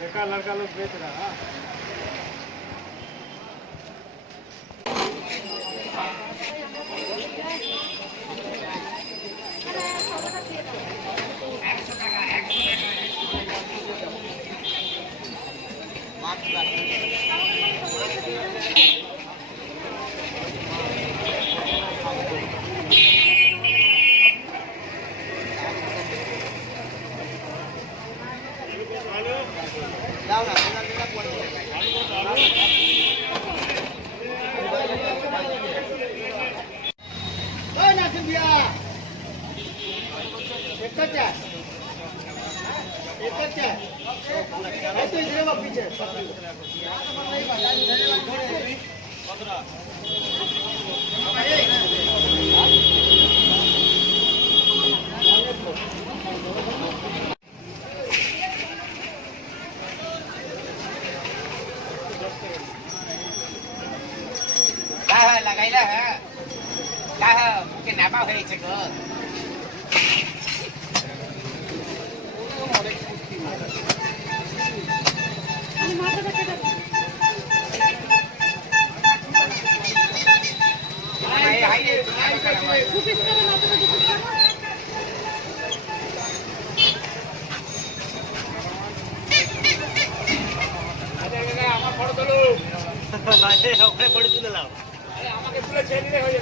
देखा लड़का लोग बेच रहा है। लगाइला है क्या है के नापा है से को আমার ফটো তোলো ভাই ওখানে পড়ে তুলে নাও আমাকে তুলে ছেড়ে দিলে হয়ে